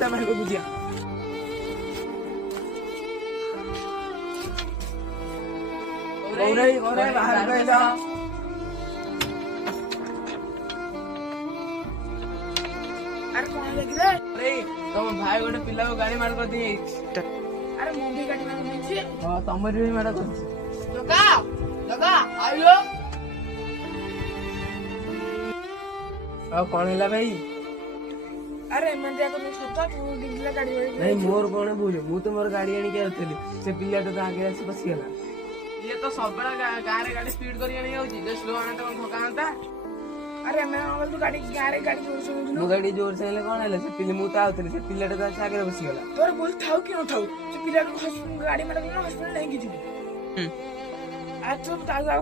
ତା ଭାଇ କୁ ବୁଝିଆ। ବାହାର କହିଲ ଆରେ କଣ ଦେଖିଲେ? ତମ ଭାଇ ଗୋଟେ ପିଲାକୁ ଗାଡି ମାଡ କରିଦେଇଯାଇଛି। ଆରେ ମୁଁ ବି ଗାଡି ମାରି ଦେଇଛି। ହଁ ତମର ବି ମାଡ କରିଛି। ଜଗା ଜଗା ଆଇଲୋ। ଆଉ କଣ ହେଲା ଭାଇ? ଆରେ ଏମାନେ ଯାକ ସତ ତୁ ଡିଙ୍ଗିଲା ଗାଡି ମାରି ନାଇଁ ମୋର କଣ ଭୁଲ, ମୁଁ ତ ମୋର ଗାଡି ଆଣିକି ଆସୁଥିଲି, ସେ ପିଲାଟା ତ ଆଗରେ ଆସି ବସିଗଲା। ଇଏ ତ ସବୁବେଳେ ଗାଁରେ ଗାଡି ସ୍ପିଡ କରି ଆଣି ଯାଉଛି, ସ୍ଲୋ ଆଣେ ତ ଠକା ହନ୍ତା। ଆରେ ଏମାନେ ତୁ ଗାଡି ଗାଁରେ ଗାଡି ଜୋର ଚଲଉଥିଲୁ। ମୁଁ ଗାଡି ଜୋର ସେ ହେଲେ କଣ ହେଲା, ସେ ପିଲା ମୁଁ ତ ଆଉଥିଲି, ସେ ପିଲାଟା ତ ଆସି ଆଗରେ ବସିଗଲା। ତୋର ଭୁଲ ଥାଉ କି ନଥାଉ ସେ ପିଲାକୁ ଗାଡି ମାଡ ହସ୍ପିଟାଲ ନେଇକି ଯିବୁ। ଆଉ ତୁ